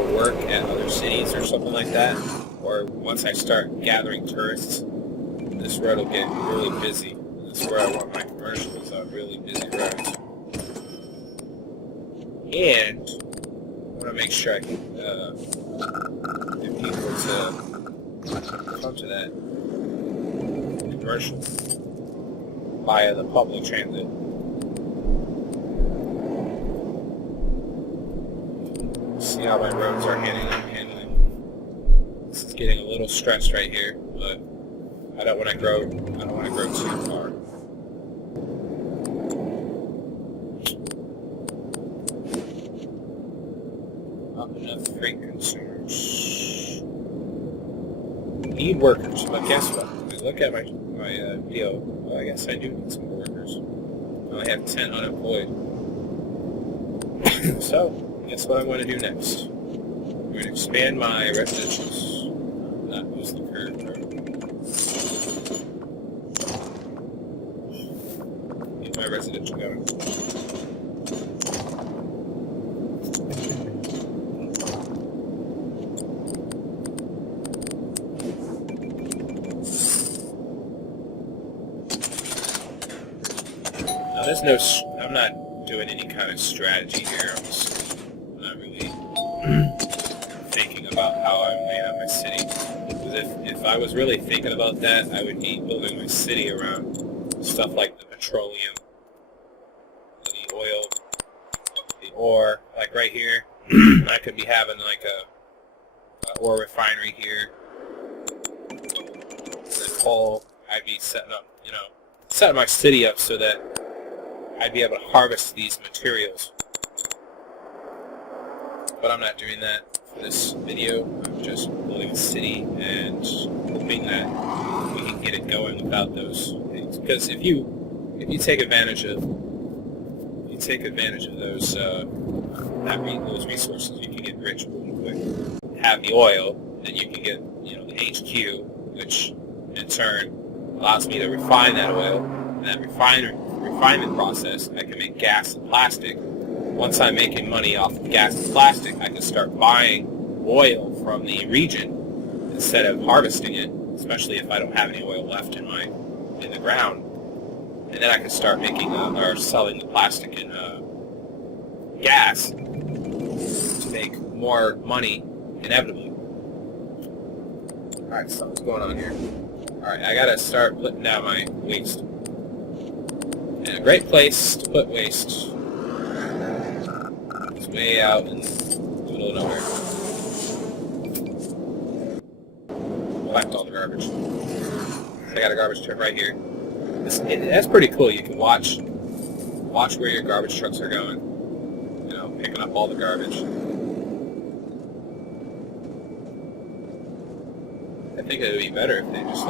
go work at other cities or something like that, or once I start gathering tourists, this road will get really busy. That's where I want my commercials, on really busy roads. And I want to make sure I can get people to come to that commercial via the public transit. See how my roads are handling. This is getting a little stressed right here, but I don't want to grow too far. Not enough freight consumers. Need workers, but guess what? When I look at my deal, well, I guess I do need some more workers. I only have 10 unemployed. So, guess what I'm going to do next? I'm going to expand my residentials. Not use the curve road. Get my residential going. Now, I'm not doing any kind of strategy here. I'm not really thinking about how I'm laying out my city. Because if I was really thinking about that, I would be building my city around stuff like the petroleum, the oil, the ore. Like right here, I could be having like a ore refinery here. The coal, I'd be setting my city up so that I'd be able to harvest these materials. But I'm not doing that for this video. I'm just building a city and hoping that we can get it going without those things. Because if you take advantage of those those resources, you can get rich really quick. Have the oil, then you can get the HQ, which in turn allows me to refine that oil, and that refinement process, I can make gas and plastic. Once I'm making money off of gas and plastic, I can start buying oil from the region instead of harvesting it, especially if I don't have any oil left in the ground. And then I can start making or selling the plastic and gas to make more money inevitably. Alright, so what's going on here? Alright, I gotta start putting down my waste. And a great place to put waste is way out in the middle of nowhere. Collect all the garbage. I got a garbage truck right here. That's pretty cool. You can watch where your garbage trucks are going. Picking up all the garbage. I think it would be better if they just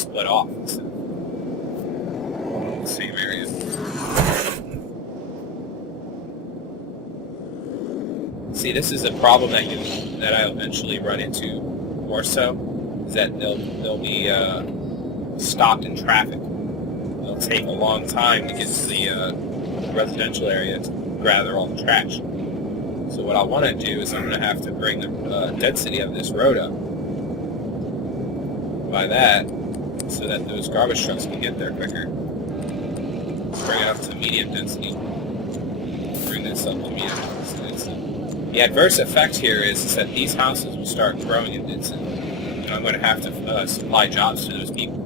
split off instead of in the same area. See, this is a problem that I'll eventually run into more so, is that they'll be stopped in traffic. It'll take a long time to get to the residential area to gather all the trash. So what I want to do is I'm going to have to bring the density of this road up by that, so that those garbage trucks can get there quicker. Bring it up to medium density. Bring this up to medium density. The adverse effect here is that these houses will start growing in density. I'm going to have to supply jobs to those people.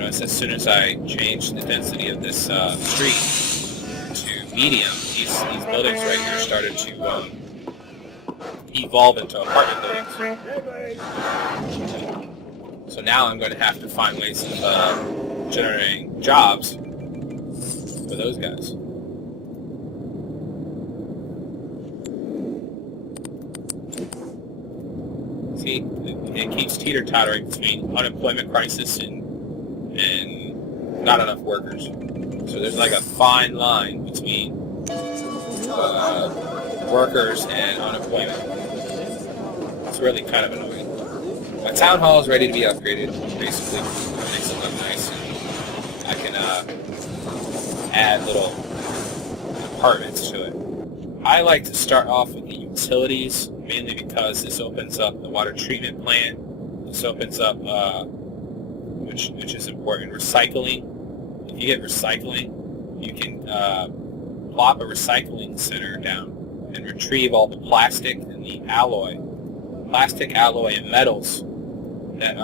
As soon as I change the density of this street to medium, these buildings right here started to evolve into apartment buildings. So now I'm going to have to find ways of generating jobs for those guys. See, it keeps teeter-tottering between unemployment crisis and not enough workers. So there's like a fine line between workers and unemployment. It's really kind of annoying. My town hall is ready to be upgraded, basically. It makes it look nice. I can add little apartments to it. I like to start off with the utilities, mainly because this opens up the water treatment plant. This opens up, which is important, recycling. If you get recycling, you can plop a recycling center down and retrieve all the plastic and the plastic, alloy, and metals that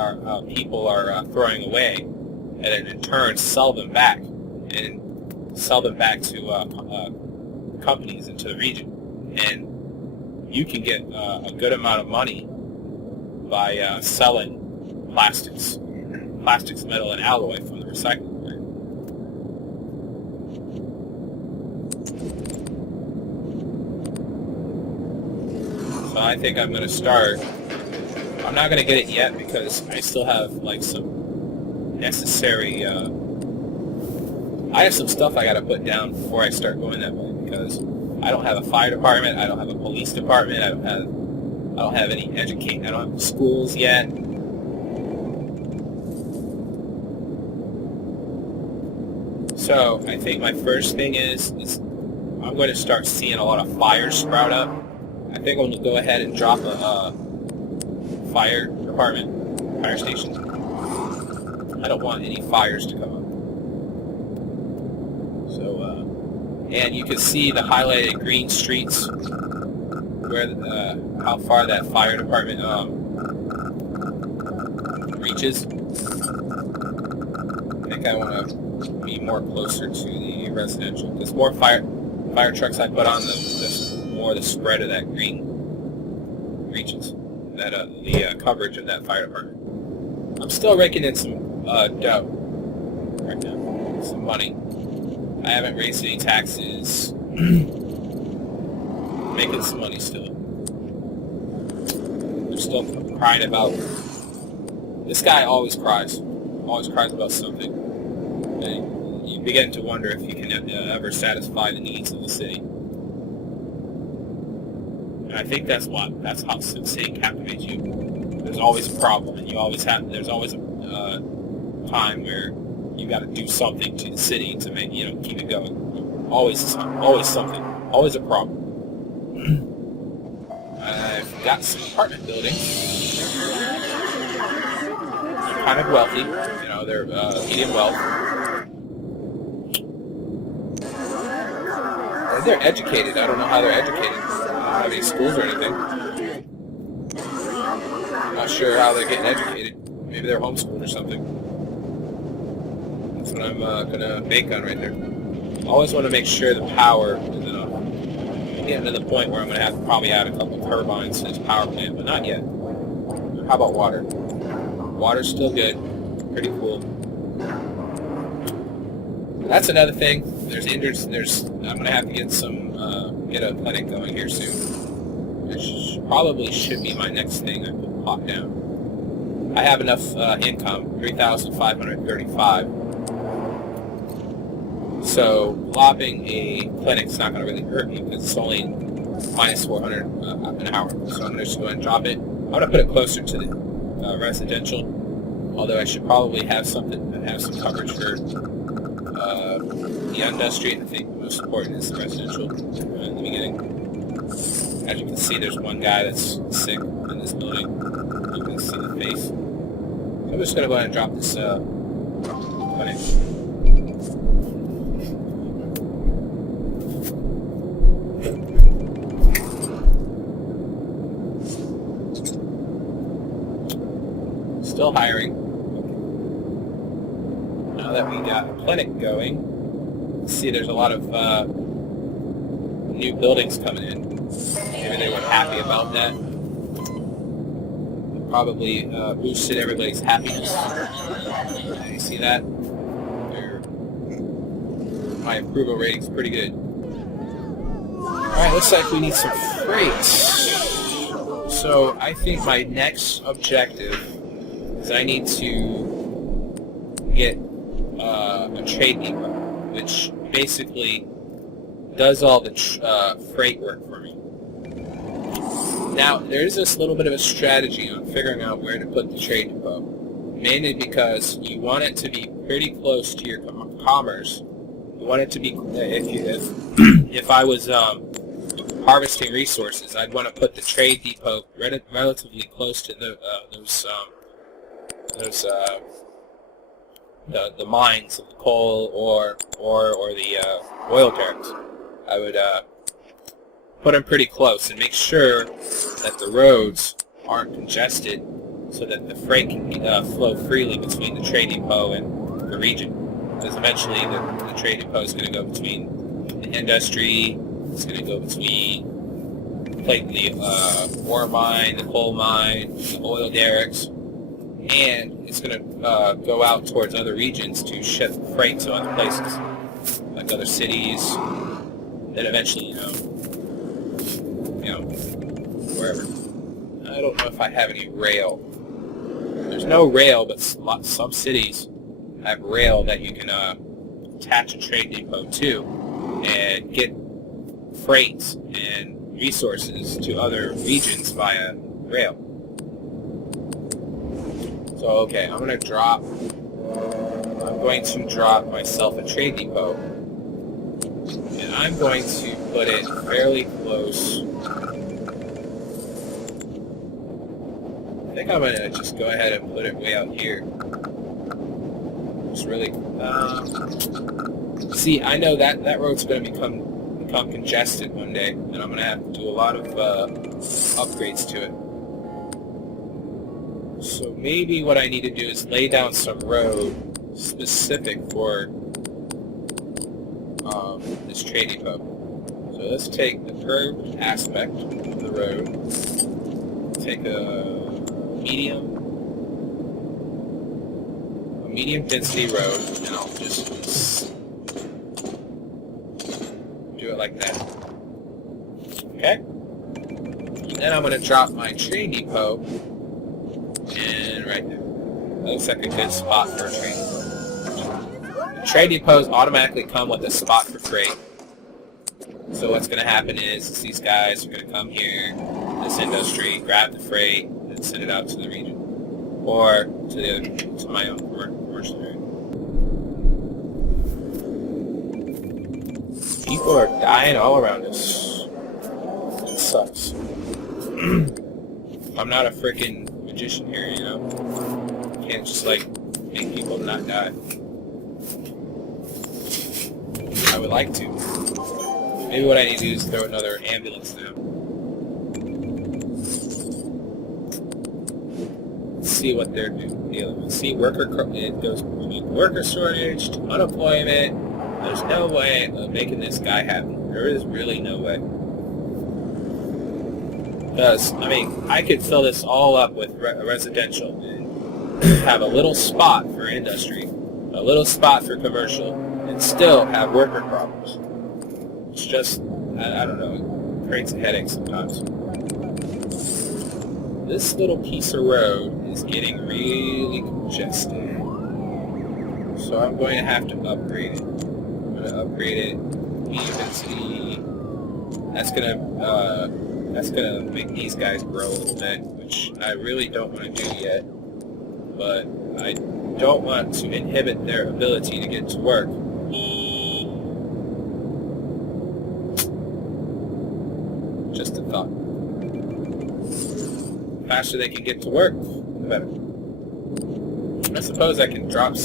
people are throwing away, and then in turn sell them back to companies into the region. And you can get a good amount of money by selling plastics, metal, and alloy from the recycling plant. So I think I'm going to start. I'm not going to get it yet because I still have like some necessary. I have some stuff I got to put down before I start going that way, because I don't have a fire department. I don't have a police department. I don't have any education. I don't have schools yet. So I think my first thing is I'm going to start seeing a lot of fires sprout up. I think I'm going to go ahead and drop a fire station. I don't want any fires to come up. So, and you can see the highlighted green streets where how far that fire department reaches. I think I want to be more closer to the residential, because more fire trucks I put on, the more the spread of that green reaches, that the coverage of that fire department. I'm still raking in some dough right now, some money. I haven't raised any taxes. Making some money still. I'm still crying about. This guy always cries about something. And you begin to wonder if you can ever satisfy the needs of the city. And I think that's how Simcity captivates you. There's always a problem, and there's always a time where you got to do something to the city to make keep it going. Always something. Always a problem. I've got some apartment buildings. They're kind of wealthy. They're medium wealth. They're educated. I don't know how they're educated. They don't have any schools or anything. I'm not sure how they're getting educated. Maybe they're homeschooled or something. That's what I'm going to bank on right there. I always want to make sure the power is enough. I'm getting to the point where I'm going to have to probably add a couple turbines to this power plant, but not yet. How about water? Water's still good. Pretty cool. That's another thing. I'm going to have to get get a clinic going here soon. Which probably should be my next thing I will pop down. I have enough income, $3,535. So plopping a clinic's not going to really hurt me because it's only minus 400 an hour. So I'm just going to drop it. I'm going to put it closer to the residential. Although I should probably have something that has some coverage for the industry. I think the most important is the residential in the beginning. As you can see, there's one guy that's sick in this building. You can see the face. So I'm just going to go ahead and drop this clinic. Still hiring. Now that we got a clinic going, see there's a lot of new buildings coming in. Maybe they weren't happy about that. It probably boosted everybody's happiness. You see that? My approval rating's pretty good. Alright, looks like we need some freight. So I think my next objective is I need to get a trade depot, which basically does all the freight work for me. Now, there's this little bit of a strategy on figuring out where to put the trade depot, mainly because you want it to be pretty close to your commerce. You want it to be, if I was harvesting resources, I'd want to put the trade depot relatively close to the the mines of the coal or the oil derricks. I would put them pretty close and make sure that the roads aren't congested, so that the freight can flow freely between the trade depot and the region. Because eventually the trade depot is going to go between the industry, it's going to go between the ore mine, the coal mine, the oil derricks, and it's going to go out towards other regions to ship freight to other places, like other cities, then eventually, wherever. I don't know if I have any rail. There's no rail, but some cities have rail that you can attach a trade depot to and get freight and resources to other regions via rail. So, okay, I'm going to drop myself a trade depot, and I'm going to put it fairly close. I think I'm going to just go ahead and put it way out here. Just really, see, I know that road's going to become congested one day, and I'm going to have to do a lot of upgrades to it. So maybe what I need to do is lay down some road specific for this trade depot. So let's take the curved aspect of the road, take a medium density road, and I'll just do it like that. Okay? Then I'm going to drop my trade depot in right there. That looks like a good spot for a trade depot. The trade depots automatically come with a spot for freight. So what's going to happen is these guys are going to come here, this industry, grab the freight, and send it out to the region, or to my own commercial area. People are dying all around us. It sucks. I'm not a freaking magician here, Can't just make people not die. I would like to. Maybe what I need to do is throw another ambulance down. See what they're dealing with. See, it goes between worker shortage to unemployment. There's no way of making this guy happy. There is really no way. Because, I could fill this all up with residential and have a little spot for industry, a little spot for commercial, and still have worker problems. It's just, I don't know, it creates a headache sometimes. This little piece of road is getting really congested. So I'm going to have to upgrade it. I'm going to upgrade it, medium density. That's gonna make these guys grow a little bit, which I really don't want to do yet. But I don't want to inhibit their ability to get to work. Just a thought. The faster they can get to work, the better. I suppose I can drop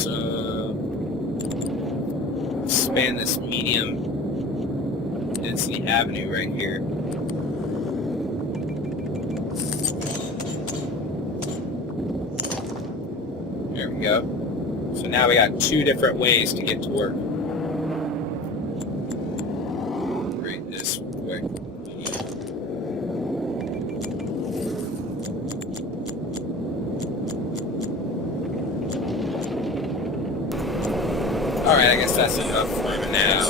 expand this medium density avenue right here. There we go. So now we got two different ways to get to work. Right this way. Alright, I guess that's enough for now.